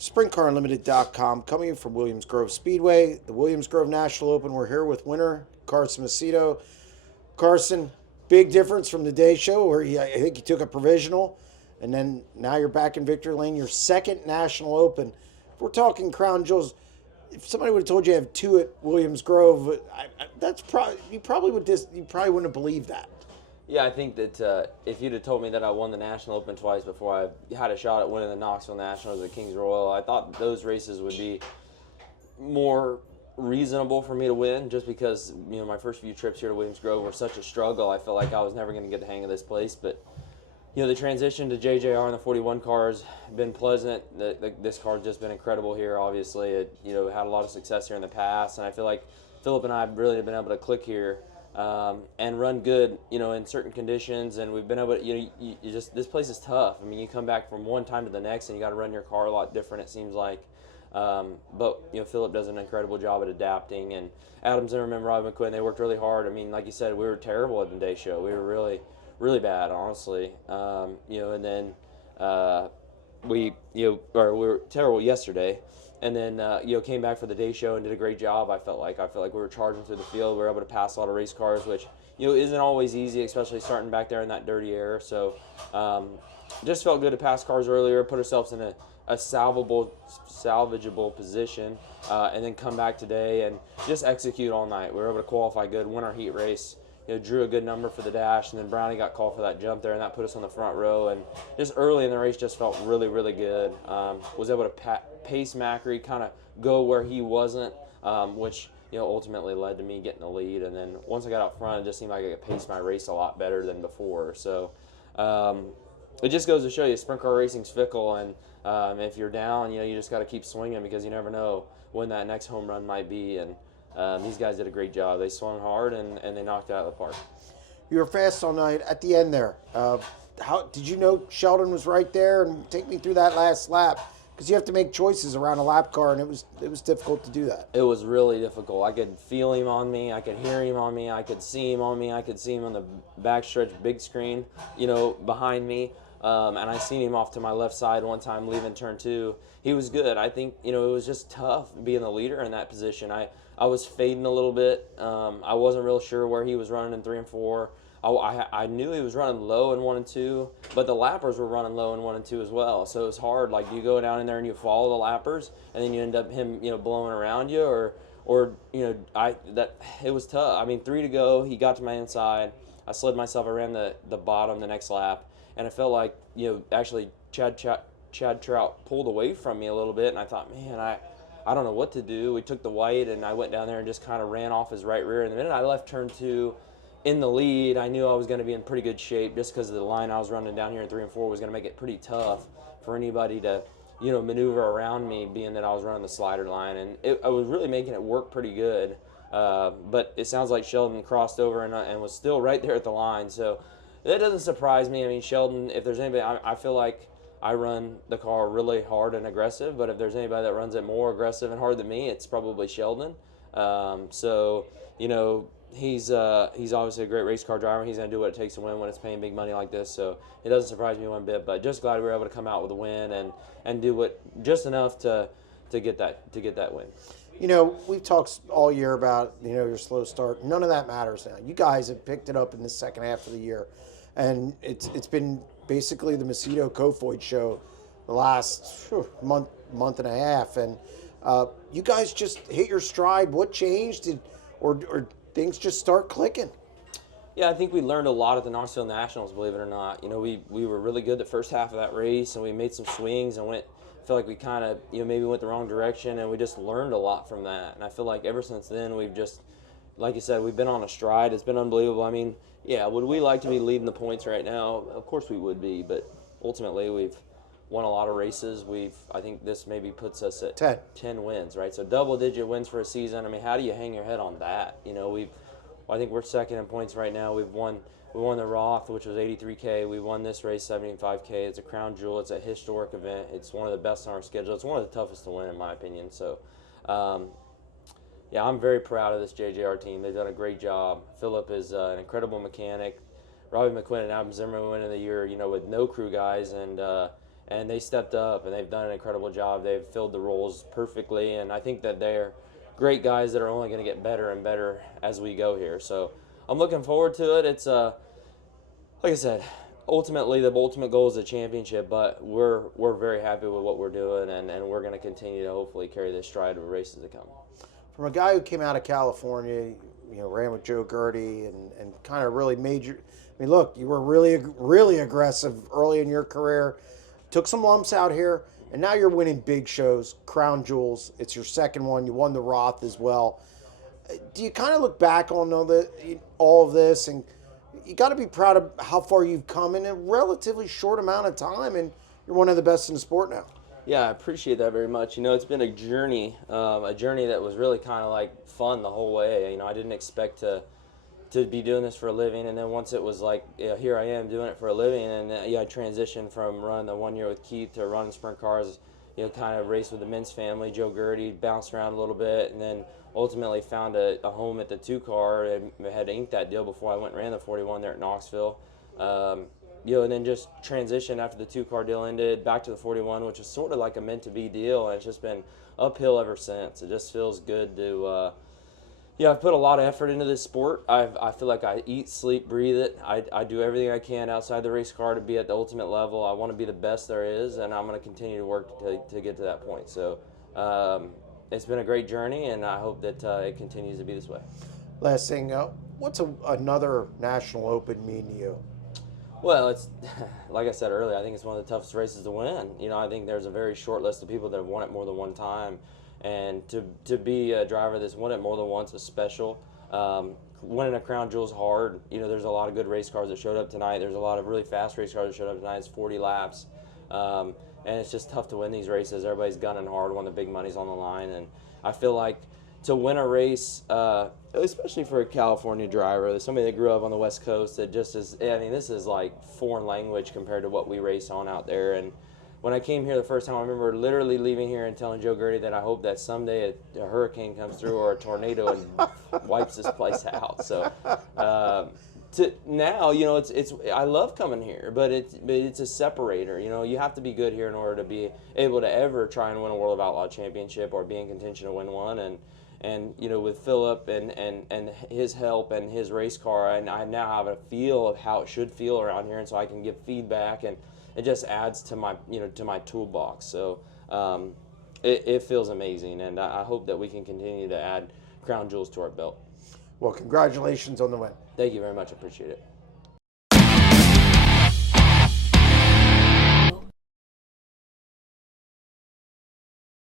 SprintCarUnlimited.com, coming in from Williams Grove Speedway, the Williams Grove National Open. We're here with winner Carson Macedo. Carson, big difference from the day show where I think you took a provisional, and then now you're back in victory lane. Your second National Open. If we're talking crown jewels, if somebody would have told you have two at Williams Grove, that's probably you probably wouldn't have believed that. Yeah, I think that if you'd have told me that I won the National Open twice before I had a shot at winning the Knoxville Nationals at Kings Royal, I thought those races would be more reasonable for me to win, just because my first few trips here to Williams Grove were such a struggle. I felt like I was never going to get the hang of this place, but the transition to JJR and the 41 car has been pleasant. This car's just been incredible here. Obviously, it had a lot of success here in the past, and I feel like Philip and I have really been able to click here. And run good, in certain conditions, and we've been able to, you just, this place is tough. I mean, you come back from one time to the next, and you got to run your car a lot different, it seems like. But Philip does an incredible job at adapting, and Adam Zimmerman and Rob McQuinn, they worked really hard. I mean, like you said, we were terrible at the day show. We were really, really bad, honestly. And then we were terrible yesterday. And then came back for the day show and did a great job. I felt like we were charging through the field. We were able to pass a lot of race cars, which isn't always easy, especially starting back there in that dirty air. So just felt good to pass cars earlier, put ourselves in a salvageable position, and then come back today and just execute all night. We were able to qualify good, win our heat race. Drew a good number for the dash, and then Brownie got called for that jump there, and that put us on the front row. And just early in the race, just felt really, really good. Was able to pace Macri, kind of go where he wasn't, which ultimately led to me getting the lead. And then once I got out front, it just seemed like I could pace my race a lot better than before. So it just goes to show you, sprint car racing's fickle, and if you're down, you just got to keep swinging, because you never know when that next home run might be. And these guys did a great job. They swung hard, and they knocked it out of the park. You were fast all night. At the end there, how did you know Sheldon was right there? And take me through that last lap, because you have to make choices around a lap car, and it was difficult to do that. It was really difficult. I could feel him on me. I could hear him on me. I could see him on me. I could see him on the backstretch big screen, behind me. And I seen him off to my left side one time leaving turn 2. He was good. I think, it was just tough being the leader in that position. I was fading a little bit. I wasn't real sure where he was running in 3 and 4. I knew he was running low in 1 and 2, but the lappers were running low in 1 and 2 as well. So it was hard. Like, you go down in there and you follow the lappers, and then you end up him, blowing around you, or it was tough. I mean, 3 to go. He got to my inside. I slid myself. I ran the bottom the next lap, and it felt like actually Chad Trout pulled away from me a little bit, and I thought, man, I don't know what to do. We took the white, and I went down there and just kind of ran off his right rear. And the minute I left turn 2 in the lead, I knew I was going to be in pretty good shape, just because of the line I was running down here in 3 and 4 was going to make it pretty tough for anybody to, maneuver around me, being that I was running the slider line. And I was really making it work pretty good. But it sounds like Sheldon crossed over and was still right there at the line. So that doesn't surprise me. I mean, Sheldon, if there's anybody, I feel like I run the car really hard and aggressive, but if there's anybody that runs it more aggressive and hard than me, it's probably Sheldon. He's obviously a great race car driver. He's going to do what it takes to win when it's paying big money like this. So it doesn't surprise me one bit. But just glad we were able to come out with a win and do what just enough to get that win. We've talked all year about your slow start. None of that matters now. You guys have picked it up in the second half of the year, and it's been basically the Macedo Kofoid show the last month and a half, and you guys just hit your stride. What changed, or things just start clicking? Yeah, I think we learned a lot at the Knoxville Nationals, believe it or not. We were really good the first half of that race, and we made some swings and feel like we kind of maybe went the wrong direction, and we just learned a lot from that. And I feel like ever since then we've just, like you said, we've been on a stride. It's been unbelievable. I mean, yeah, would we like to be leading the points right now? Of course we would be, but ultimately we've won a lot of races. I think this maybe puts us at 10 wins, right? So double-digit wins for a season. I mean, how do you hang your head on that? I think we're second in points right now. We won the Roth, which was 83K. We won this race, 75K. It's a crown jewel. It's a historic event. It's one of the best on our schedule. It's one of the toughest to win, in my opinion. So, yeah, I'm very proud of this JJR team. They've done a great job. Philip is an incredible mechanic. Robbie McQuinn and Adam Zimmerman winning the year, with no crew guys, and and they stepped up and they've done an incredible job. They've filled the roles perfectly, and I think that they're great guys that are only going to get better and better as we go here. So I'm looking forward to it. It's like I said, ultimately the ultimate goal is a championship, but we're very happy with what we're doing, and we're going to continue to hopefully carry this stride of races to come. From a guy who came out of California, ran with Joe Gertie and kind of really major. I mean, look, you were really aggressive early in your career, took some lumps out here, and now you're winning big shows, crown jewels. It's your second one. You won the Roth as well. Do you kind of look back on all of this, and you got to be proud of how far you've come in a relatively short amount of time, and you're one of the best in the sport now? Yeah, I appreciate that very much. It's been a journey that was really kind of like fun the whole way. I didn't expect to be doing this for a living, and then once it was like, here I am doing it for a living, and I transitioned from running the 1 year with Keith to running sprint cars, kind of raced with the Mintz family, Joe Gertie, bounced around a little bit, and then ultimately found a home at the 2 car and had inked that deal before I went and ran the 41 there at Knoxville. And then just transitioned after the 2 car deal ended back to the 41, which was sort of like a meant to be deal, and it's just been uphill ever since. It just feels good to I've put a lot of effort into this sport. I feel like I eat, sleep, breathe it. I do everything I can outside the race car to be at the ultimate level. I want to be the best there is, and I'm going to continue to work to get to that point. So it's been a great journey, and I hope that it continues to be this way. Last thing, what's another National Open mean to you? Well, it's like I said earlier, I think it's one of the toughest races to win. I think there's a very short list of people that have won it more than one time. And to be a driver that's won it more than once is special. Winning a crown jewel is hard. There's a lot of good race cars that showed up tonight. There's a lot of really fast race cars that showed up tonight. It's 40 laps. And it's just tough to win these races. Everybody's gunning hard when the big money's on the line. And I feel like to win a race, especially for a California driver, somebody that grew up on the West Coast, that just is, this is like foreign language compared to what we race on out there. And when I came here the first time, I remember literally leaving here and telling Joe Gertie that I hope that someday a hurricane comes through or a tornado and wipes this place out. So now, it's I love coming here, but it's a separator. You have to be good here in order to be able to ever try and win a World of Outlaw championship or be in contention to win one. And with Philip and his help and his race car, and I now have a feel of how it should feel around here, and so I can give feedback, and it just adds to my to my toolbox. So it feels amazing, and I hope that we can continue to add crown jewels to our belt. Well, congratulations on the win. Thank you very much. I appreciate it.